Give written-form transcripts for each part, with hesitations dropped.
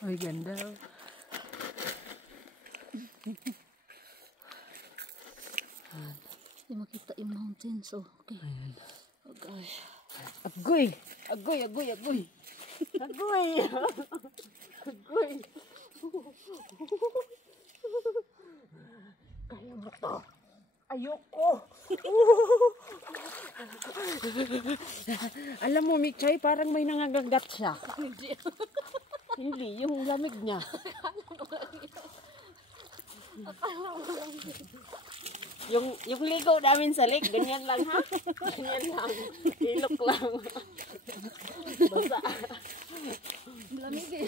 Ay, ganda. Hindi makita yung mountains. Oh, okay. Okay. Agoy! Agoy, agoy, agoy. Agoy! Agoy! Kaya mo to. Ayoko! Alam mo, Mikchay, parang may nangangagat siya. Hindi. Hindi, yung lamig niya. Yung ligaw namin sa lake, ganyan lang ha? Ganyan lang. Ilok lang. Basa. Lamig eh.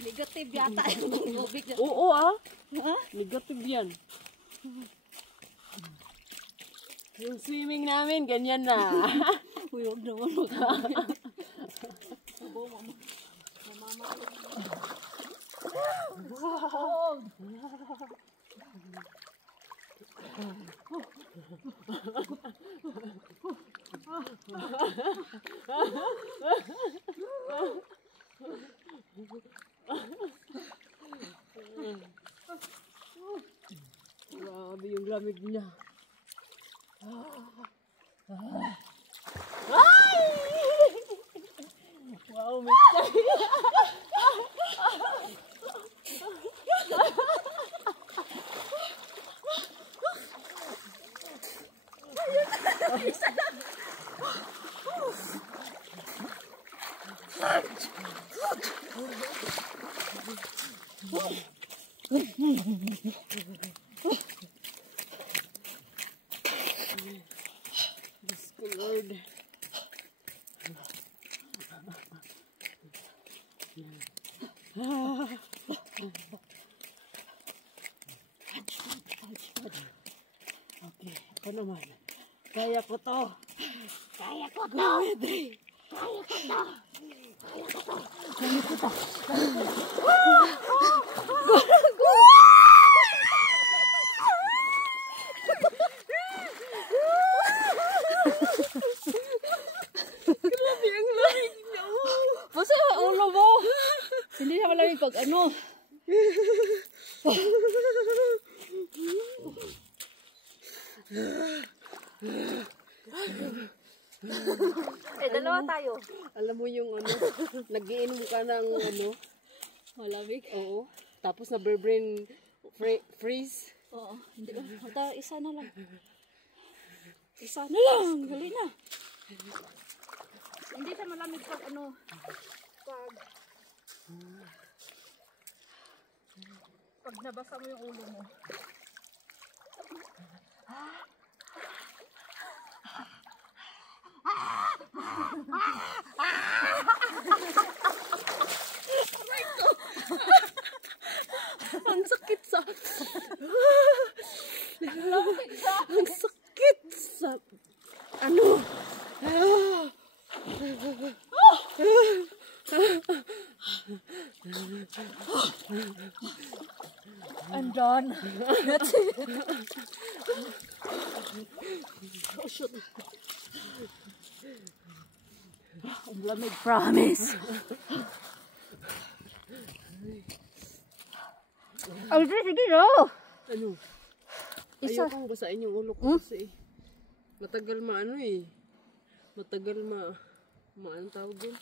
Negative yata yung tubig. Oo ah. Ha? Negative yan. Yung swimming namin, ganyan na. Uy, huwag naman mag-amin. Wow! Grabe yung lamig niya. Wow, Mikchay. Diyos ko, Lord. Okay, ako naman. Kaya ko to. Kaya ko to. Kaya ko to. Kaya ko to. Grabe ang lamig niya. Basta ulo mo. Hindi siya malamig pag ano. Dalawa tayo. Alam mo yung ano, nagiinom ka ng ano, Malamig? oo, tapos na brain freeze. Oo. Hindi ba? Basta isa na lang. Isa na lang. Gali na. Hindi siya malamig pag ano. Pag nabasa mo yung ulo mo. Ang sakit sa... Ang sakit sa... Ano? I'm done. That's it. Oh, shoot. Ang lamig, promise. Ay, sige no. Ano? Isa. Ayokong basain yung ulo ko kasi matagal maano eh. Matagal maano tawag yun?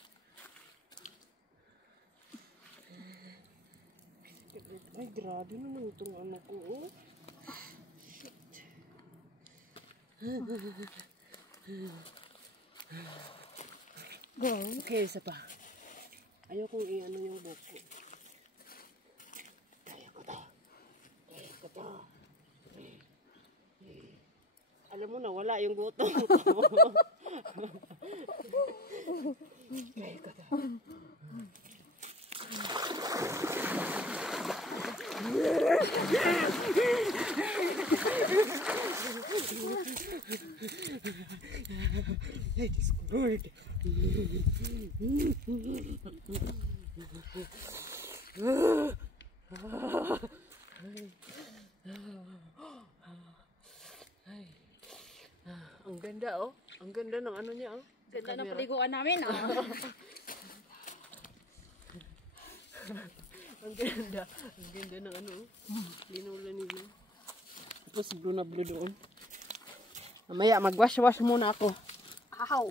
Ay, grabe naman itong ano ko. Oh. Shit. Go. Okay, isa pa. Ayokong i-ano yung buhok ko. Kaya ko to. Kaya ko to. Alam mo na, wala yung gutom ko. Kaya ko to. It is good. Ang ganda oh. Ang ganda ng ano niya oh. Ganda ng paliguan namin ah. Ang ganda. Ang ganda ng ano. Linulan nila. Tapos blue na blue doon. Mamaya mag-wash-wash muna ako. Ow!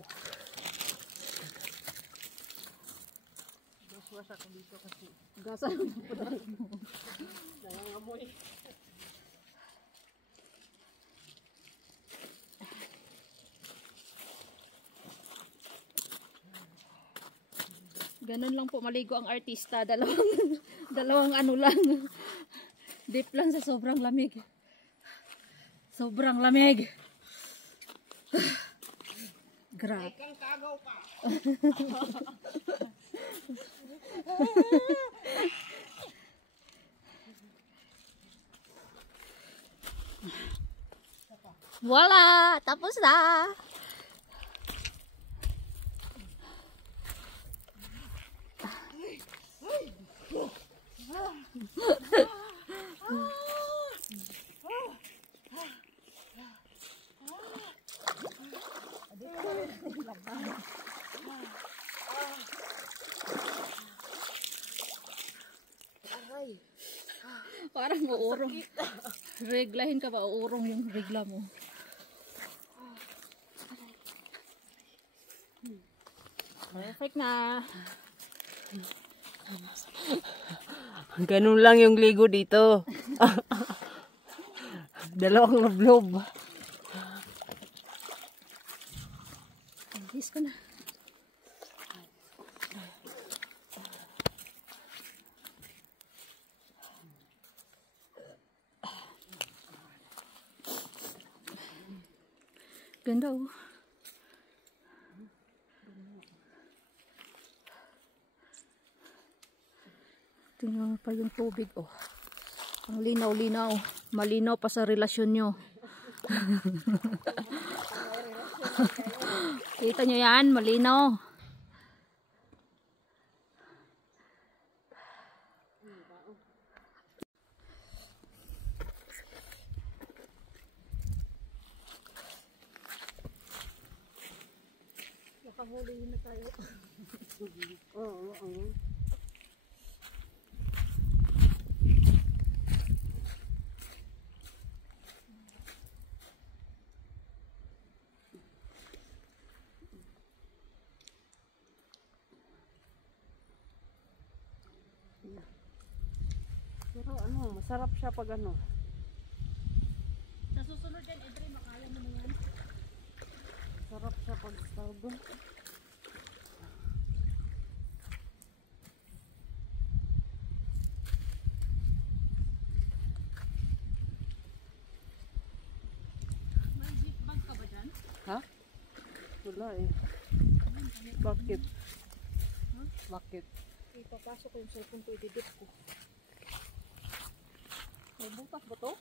Wash-wash ako dito kasi gasan mo pa dahil. Nangangamoy. Ganun lang po maligo ang artista. Dalawang ano lang. Deep lang sa sobrang lamig. Sobrang lamig. Grabe. Kang kagaw pa. Voila! Tapos na! Parang uurong. Reglahin ka ba? Uurong yung regla mo. Perfect na. Ganun lang yung ligo dito. Dalawang loblob. Alis ko na. Ganda oh. Tingnan pa yung tubig oh. Ang linaw-linaw. Malinaw pa sa relasyon nyo. Kita nyo yan? Malinaw. Nakahuli na tayo. Oo. Pero ano, masarap siya pag ano. Sa susunod yan, Edre, makaya mo yan. Masarap siya pag saldo. May zip bag ka ba dyan? Ha? Wala eh. Bakit? Bakit? Ipapasok ko yung cellphone ko, ididip ko. May butas ba to?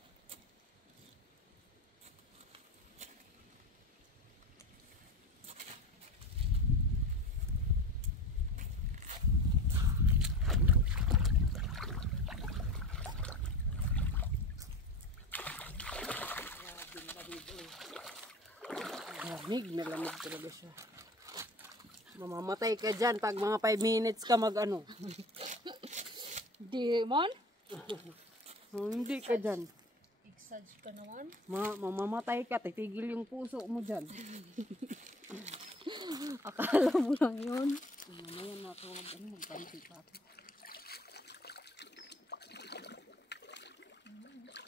Lamig talaga siya. Mamamatay ka dyan pag mga 5 minutes ka mag ano. Demon? Hindi ka dyan. Exage ka naman. Mamamatay ka, titigil yung puso mo dyan. Akala mo lang yun. Mamaya natulog ano, magpansi pa ako.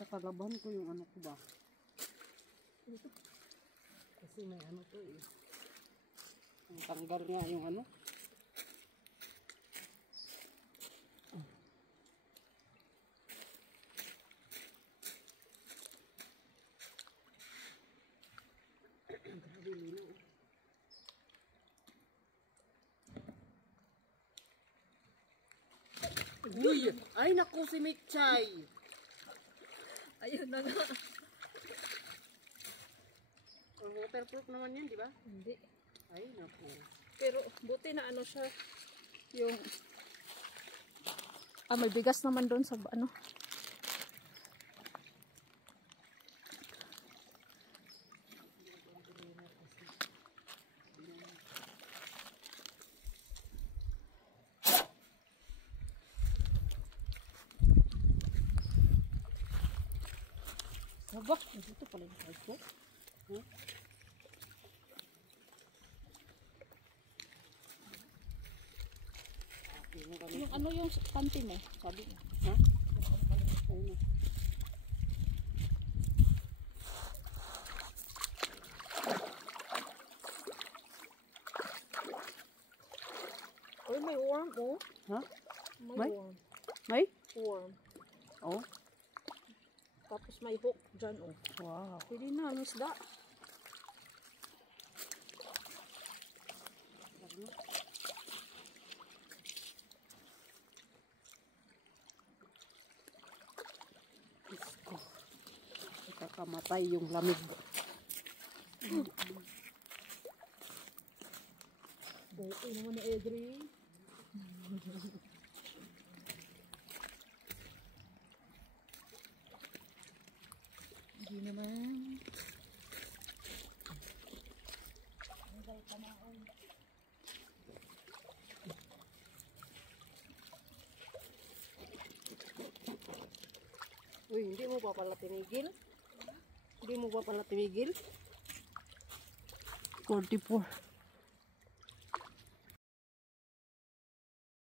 Kakalaban ko yung ano ko ba. Kasi may ano to eh. Ang tanggal nga yung ano. Uy! Ay naku si Mitchay! Ayun na nga. Waterproof naman yan, di ba? Hindi. Ay naku. Pero buti na ano siya. Yung... may bigas naman doon sa ano. Aba, dito pala yung kahit ko. Yung ano yung panty mo? Sabi mo. Ha? Ayun. Uy, may worm oh. Ha? May May? worm. May? Worm. Oh. Tapos may hook dyan oh. Wow. Pwede na, ang isda. Isko. Ikakamatay yung lamig. Oo naman na Edri. Hindi naman. Uy, hindi mo pa pala tinigil? Hindi mo pa pala tinigil? 44.